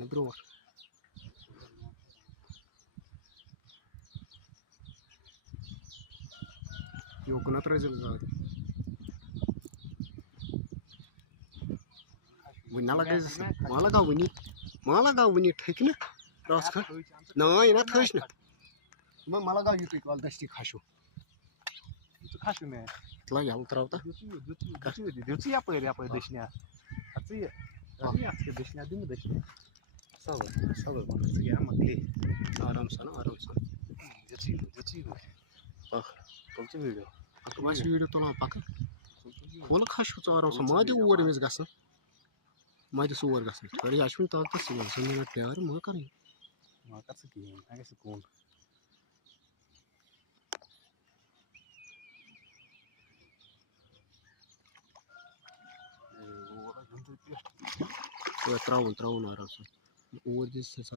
पान brought योकन त्रज one लगे मा लगा वन ठक न रास खंड ना ना थस न मा लगा यू तुम कल दस्ती खसो खसु मे लग हम त्राव तो यप दशना दशना दिन दशना सब सब मकली आराम सान वीडियो बस वीडियो तुलान पक खोल खसो आराम सान मा दि ओर अमिस गसन मा दिस ओर गसन थोड़ी अश्विन ताकत सन मिनट प्यार मा कर कौन त्रावन त्रावन आराम सान ओर दिस